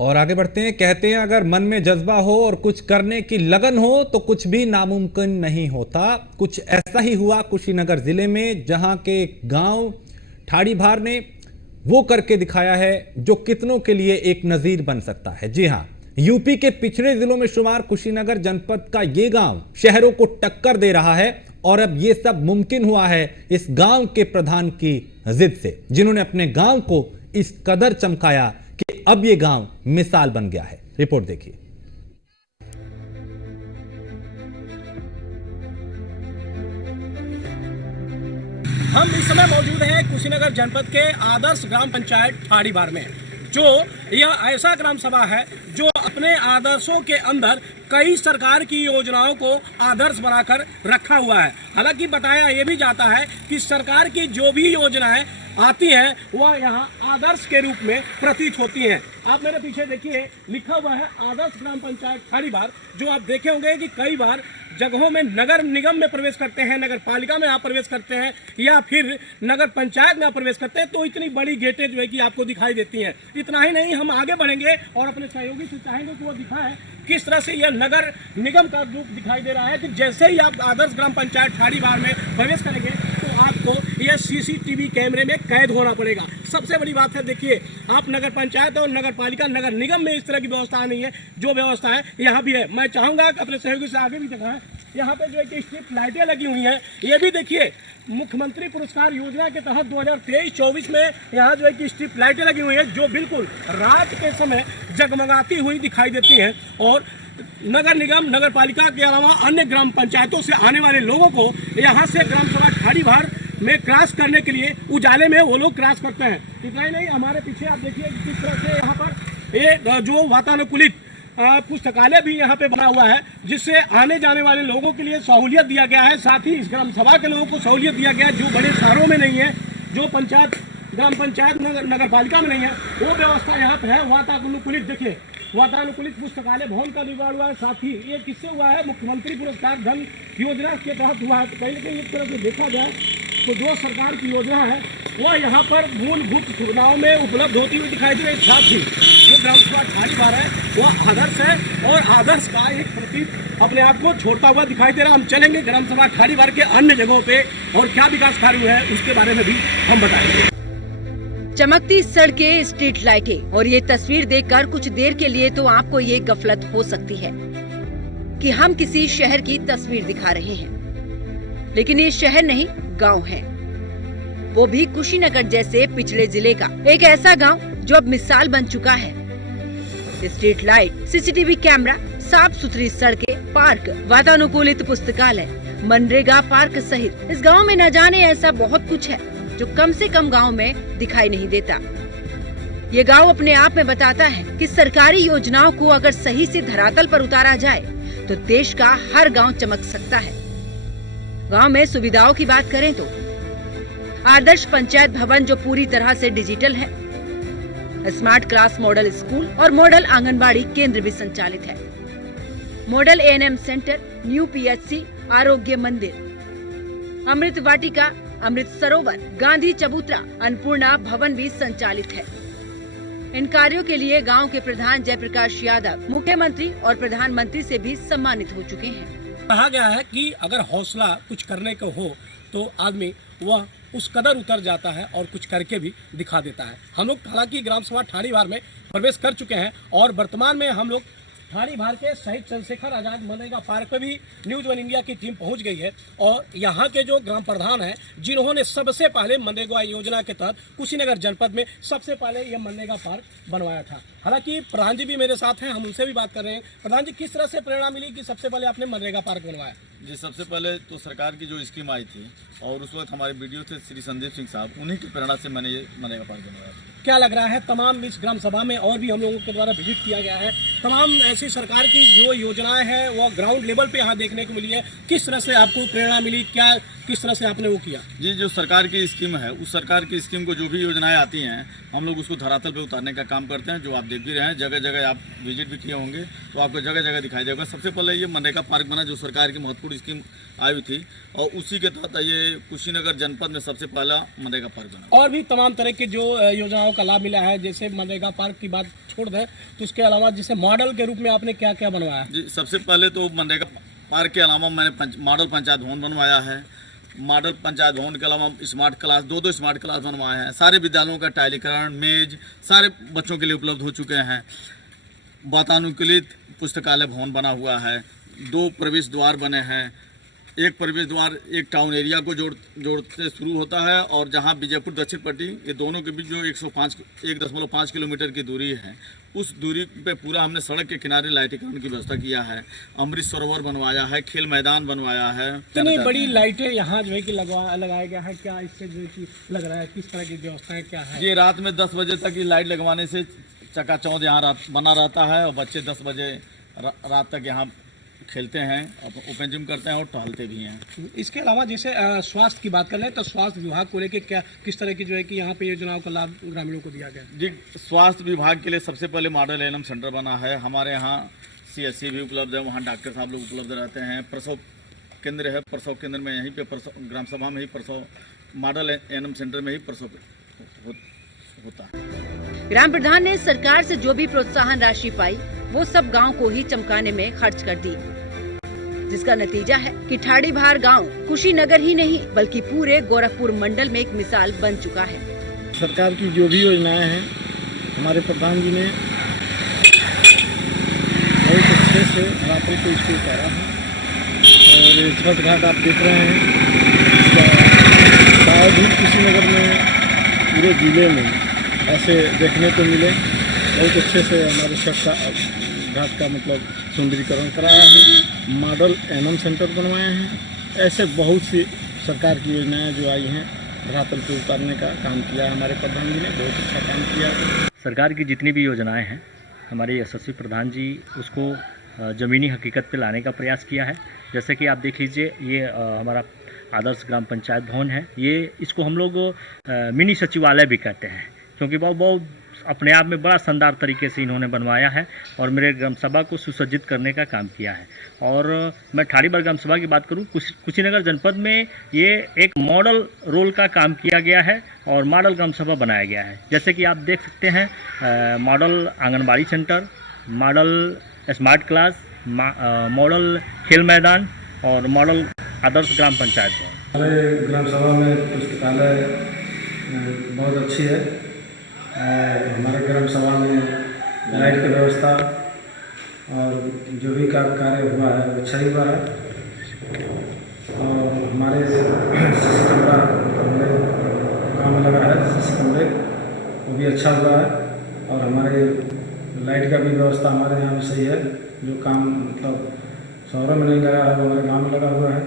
और आगे बढ़ते हैं। कहते हैं अगर मन में जज्बा हो और कुछ करने की लगन हो तो कुछ भी नामुमकिन नहीं होता। कुछ ऐसा ही हुआ कुशीनगर जिले में, जहां के गांव ठाड़ी भार ने वो करके दिखाया है जो कितनों के लिए एक नजीर बन सकता है। जी हां, यूपी के पिछड़े जिलों में शुमार कुशीनगर जनपद का ये गांव शहरों को टक्कर दे रहा है और अब ये सब मुमकिन हुआ है इस गांव के प्रधान की जिद से, जिन्होंने अपने गांव को इस कदर चमकाया कि अब ये गांव मिसाल बन गया है। रिपोर्ट देखिए। हम इस समय मौजूद हैं कुशीनगर जनपद के आदर्श ग्राम पंचायत ठाड़ी भार में, जो यह ऐसा ग्राम सभा है जो अपने आदर्शों के अंदर कई सरकार की योजनाओं को आदर्श बनाकर रखा हुआ है। हालांकि बताया यह भी जाता है कि सरकार की जो भी योजनाएं आती हैं वह यहाँ आदर्श के रूप में प्रतीत होती हैं। आप मेरे पीछे देखिए, लिखा हुआ है आदर्श ग्राम पंचायत ठाड़ी भार, जो आप देखे होंगे कि कई बार जगहों में नगर निगम में प्रवेश करते हैं, नगर पालिका में आप प्रवेश करते हैं या फिर नगर पंचायत में आप प्रवेश करते हैं तो इतनी बड़ी गेटें जो है कि आपको दिखाई देती हैं। इतना ही नहीं, हम आगे बढ़ेंगे और अपने सहयोगी से चाहेंगे कि वो दिखाएं किस तरह से यह नगर निगम का रूप दिखाई दे रहा है कि जैसे ही आप आदर्श ग्राम पंचायत ठाड़ी भार में प्रवेश करेंगे तो आपको यह सीसीटीवी कैमरे में कैद होना पड़ेगा। सबसे बड़ी बात है, देखिए, आप नगर पंचायत और नगर पालिका नगर निगम में इस तरह की व्यवस्था नहीं है, जो व्यवस्था है यहाँ भी है। मैं चाहूँगा कि अपने सहयोगी से आगे भी दिखाएं। यहाँ पे जो है कि स्ट्रीट लाइटें लगी हुई हैं, ये भी देखिए मुख्यमंत्री पुरस्कार योजना के तहत 2023-24 में यहाँ जो है कि स्ट्रीट लाइटें लगी हुई हैं, जो बिल्कुल रात के समय जगमगाती हुई दिखाई देती हैं और नगर निगम नगर पालिका के अलावा अन्य ग्राम पंचायतों से आने वाले लोगों को यहाँ से ग्राम सभा ठाड़ी भार में क्रॉस करने के लिए उजाले में वो लोग क्रॉस करते हैं। इतना ही नहीं, हमारे पीछे आप देखिए किस तरह से यहाँ पर ये जो वातानुकूलित पुस्तकालय भी यहाँ पे बना हुआ है, जिससे आने जाने वाले लोगों के लिए सहूलियत दिया गया है। साथ ही इस ग्राम सभा के लोगों को सहूलियत दिया गया है, जो बड़े शहरों में नहीं है, जो पंचायत ग्राम पंचायत नगर पालिका में नहीं है, वो व्यवस्था यहाँ पे है। वातानुकूलित देखिए, वातानुकूलित पुस्तकालय भवन का निर्माण हुआ है। साथ ही ये किससे हुआ है? मुख्यमंत्री पुरस्कार धन योजना के तहत हुआ है। तो कहीं ना कहीं एक तरह से देखा जाए तो जो सरकार की योजना है वह यहाँ पर मूलभूत सुविधाओं में उपलब्ध होती हुई दिखाई दे रही है। साथ ही जो ग्राम सभा ठाड़ी भार है वह आदर्श है और आदर्श का एक प्रतीक अपने आप को छोड़ता हुआ दिखाई दे रहा है। हम चलेंगे ग्राम सभा ठाड़ी भार के अन्य जगहों पे और क्या विकास कार्य हुए हैं उसके बारे में भी हम बताएंगे। चमकती सड़कें, स्ट्रीट लाइटें और ये तस्वीर देखकर कुछ देर के लिए तो आपको ये गफलत हो सकती है कि हम किसी शहर की तस्वीर दिखा रहे हैं, लेकिन ये शहर नहीं, गांव है, वो भी कुशीनगर जैसे पिछड़े जिले का एक ऐसा गांव जो अब मिसाल बन चुका है। स्ट्रीट लाइट, सीसीटीवी कैमरा, साफ सुथरी सड़कें, पार्क, वातानुकूलित पुस्तकालय, मनरेगा पार्क सहित इस गांव में न जाने ऐसा बहुत कुछ है जो कम से कम गांव में दिखाई नहीं देता। ये गांव अपने आप में बताता है कि सरकारी योजनाओं को अगर सही से धरातल पर उतारा जाए तो देश का हर गांव चमक सकता है। गांव में सुविधाओं की बात करें तो आदर्श पंचायत भवन जो पूरी तरह से डिजिटल है, स्मार्ट क्लास मॉडल स्कूल और मॉडल आंगनबाड़ी केंद्र भी संचालित है। Model ANM centre, new PHC, आरोग्य मंदिर, अमृत वाटिका, अमृत सरोवर, गांधी चबूतरा, अन्नपूर्णा भवन भी संचालित है। इन कार्यों के लिए गांव के प्रधान जयप्रकाश यादव मुख्यमंत्री और प्रधानमंत्री से भी सम्मानित हो चुके हैं। कहा गया है कि अगर हौसला कुछ करने को हो तो आदमी वह उस कदर उतर जाता है और कुछ करके भी दिखा देता है। हम लोग हालांकि ग्राम सभा ठाड़ी भार में प्रवेश कर चुके हैं और वर्तमान में हम लोग ठाड़ी भार के शहीद चंद्रशेखर आजाद मनरेगा पार्क पे भी न्यूज वन इंडिया की टीम पहुंच गई है और यहाँ के जो ग्राम प्रधान हैं, जिन्होंने सबसे पहले मनरेगा योजना के तहत कुशीनगर जनपद में सबसे पहले यह मनरेगा पार्क बनवाया था। हालांकि प्रधान जी भी मेरे साथ हैं, हम उनसे भी बात कर रहे हैं। प्रधान जी, किस तरह से प्रेरणा मिली कि सबसे पहले आपने मनरेगा पार्क बनवाया? जी, सबसे पहले तो सरकार की जो स्कीम आई थी और उस वक्त हमारे बीडीओ थे श्री संदीप सिंह साहब, उन्हीं की प्रेरणा से मैंने ये मनरेगा पार्क बनवाया। क्या लग रहा है, तमाम इस ग्राम सभा में और भी हम लोगों के द्वारा विजिट किया गया है, तमाम ऐसी सरकार की जो योजनाएं हैं वो ग्राउंड लेवल पे यहाँ देखने को मिली है, किस तरह से आपको प्रेरणा मिली, क्या किस तरह से आपने वो किया? जी, जो सरकार की स्कीम है उस सरकार की स्कीम को जो भी योजनाएं आती हैं हम लोग उसको धरातल पे उतारने का काम करते हैं। जो आप देख भी रहे हैं, जगह जगह आप विजिट भी किए होंगे तो आपको जगह जगह दिखाई देगा। सबसे पहले ये मनरेगा पार्क बना जो सरकार की महत्वपूर्ण फूड स्कीम आई हुई थी और उसी के तहत ये कुशीनगर जनपद में सबसे पहला मनरेगा पार्क बना। और भी तमाम तरह के जो योजनाओं का लाभ मिला है, जैसे मनरेगा पार्क की बात छोड़ दें तो उसके अलावा जैसे मॉडल के रूप में आपने क्या क्या बनवाया? जी, सबसे पहले तो मनरेगा पार्क के अलावा मैंने मॉडल पंचायत भवन बनवाया है। मॉडल पंचायत भवन के अलावा स्मार्ट क्लास दो स्मार्ट क्लास बनवाए हैं। सारे विद्यालयों का टाइलीकरण, मेज सारे बच्चों के लिए उपलब्ध हो चुके हैं। वातानुकूलित पुस्तकालय भवन बना हुआ है। 2 प्रवेश द्वार बने हैं। एक प्रवेश द्वार एक टाउन एरिया को जोड़ते शुरू होता है और जहां विजयपुर दक्षिण पट्टी, ये दोनों के बीच जो 1.5 किलोमीटर की दूरी है, उस दूरी पे पूरा हमने सड़क के किनारे लाइटीकरण की व्यवस्था किया है। अमृत सरोवर बनवाया है, खेल मैदान बनवाया है। इतनी बड़ी लाइटें यहाँ जो है कि लगाया गया है, क्या इससे जो है कि लग रहा है, किस तरह की व्यवस्थाएं क्या है? ये रात में 10 बजे तक ये लाइट लगवाने से चकाचौंध यहाँ बना रहता है और बच्चे 10 बजे रात तक यहाँ खेलते हैं, ओपन जिम करते हैं और टहलते भी हैं। इसके अलावा जैसे स्वास्थ्य की बात कर लें तो स्वास्थ्य विभाग को लेकर क्या किस तरह की जो है कि यहाँ पे योजनाओं का लाभ ग्रामीणों को दिया गया? जी, स्वास्थ्य विभाग के लिए सबसे पहले मॉडल एएनएम सेंटर बना है। हमारे यहाँ CSC भी उपलब्ध है, वहाँ डॉक्टर साहब लोग उपलब्ध रहते हैं। प्रसव केंद्र है, प्रसव केंद्र में यहीं पे ग्राम सभा में ही प्रसव मॉडल एएनएम सेंटर में ही प्रसव होता है। ग्राम प्रधान ने सरकार से जो भी प्रोत्साहन राशि पाई वो सब गांव को ही चमकाने में खर्च कर दी, जिसका नतीजा है कि ठाड़ी भार गांव कुशीनगर ही नहीं बल्कि पूरे गोरखपुर मंडल में एक मिसाल बन चुका है। सरकार की जो भी योजनाएं हैं हमारे प्रधान जी ने बहुत अच्छे से रात्रि को इसको उतारा है और छठ घाट आप देख रहे हैं, शायद ही कुशीनगर में पूरे जिले में ऐसे देखने को मिले। बहुत अच्छे से हमारे छठ घाट का मतलब सुंदरीकरण कराया है, मॉडल एएनएम सेंटर बनवाए हैं। ऐसे बहुत सी सरकार की योजनाएं जो आई हैं धरातल पर उतारने का काम किया है हमारे प्रधान जी ने, बहुत अच्छा काम किया। सरकार की जितनी भी योजनाएं हैं हमारे यशस्वी प्रधान जी उसको ज़मीनी हकीकत पे लाने का प्रयास किया है। जैसे कि आप देख लीजिए, ये हमारा आदर्श ग्राम पंचायत भवन है, ये इसको हम लोग मिनी सचिवालय भी कहते हैं, क्योंकि बहुत अपने आप में बड़ा शानदार तरीके से इन्होंने बनवाया है और मेरे ग्राम सभा को सुसज्जित करने का काम किया है। और मैं ठाड़ी बार ग्राम सभा की बात करूं, कुशीनगर जनपद में ये एक मॉडल रोल का काम किया गया है और मॉडल ग्राम सभा बनाया गया है। जैसे कि आप देख सकते हैं, model anganwadi centre, model smart class, model खेल मैदान और मॉडल आदर्श ग्राम पंचायत भवन। हमारे ग्राम सभा में पुस्तकालय बहुत अच्छी है और हमारे ग्राम सभा में लाइट की व्यवस्था और जो भी कार्य हुआ है वो अच्छा ही हुआ है। और हमारे सीसी कैमरा काम में लगा है, सीसी कैमरे वो भी अच्छा हुआ है। और हमारे लाइट का भी व्यवस्था हमारे यहाँ भी सही है, जो काम मतलब शहरों में नहीं लगा है वो हमारे गाँव में लगा हुआ है।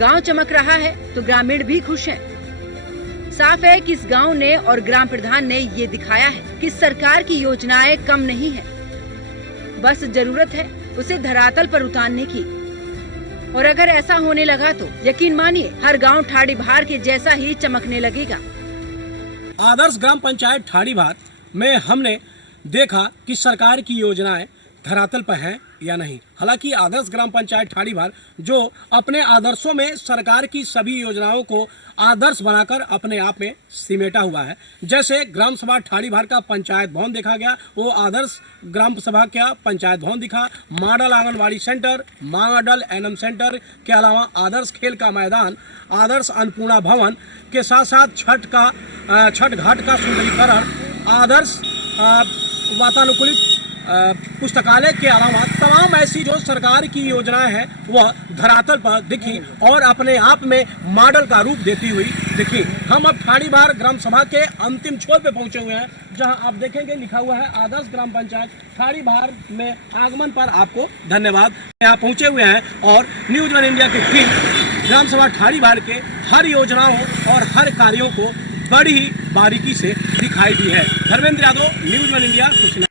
गांव चमक रहा है तो ग्रामीण भी खुश हैं। साफ है कि इस गांव ने और ग्राम प्रधान ने ये दिखाया है कि सरकार की योजनाएं कम नहीं है, बस जरूरत है उसे धरातल पर उतारने की। और अगर ऐसा होने लगा तो यकीन मानिए हर गांव ठाड़ी भार के जैसा ही चमकने लगेगा। आदर्श ग्राम पंचायत ठाड़ी भार में हमने देखा कि सरकार की योजनाएं धरातल पर हैं या नहीं। हालांकि आदर्श ग्राम पंचायत ठाड़ी भार जो अपने आदर्शों में सरकार की सभी योजनाओं को आदर्श बनाकर अपने आप में सिमेटा हुआ है। जैसे ग्राम सभा ठाड़ी भार का पंचायत भवन देखा गया, वो आदर्श ग्राम सभा का पंचायत भवन दिखा। Model anganwadi centre, model ANM centre के अलावा आदर्श खेल का मैदान, आदर्श अन्नपूर्णा भवन के साथ साथ छठ घाट का सुंदरीकरण, आदर्श वातानुकूलित पुस्तकालय के अलावा तमाम ऐसी जो सरकार की योजनाएं हैं वह धरातल पर दिखी और अपने आप में मॉडल का रूप देती हुई दिखी। हम अब ठाड़ी भार ग्राम सभा के अंतिम छोर पे पहुंचे हुए हैं, जहां आप देखेंगे लिखा हुआ है आदर्श ग्राम पंचायत ठाड़ी भार में आगमन पर आपको धन्यवाद। यहाँ पहुंचे हुए हैं और न्यूज वन इंडिया की टीम ग्राम सभा ठाड़ी भार के हर योजनाओं और हर कार्यों को बड़ी ही बारीकी से दिखाई दी है। Dharmendra Yadav, news one India, Kushinagar.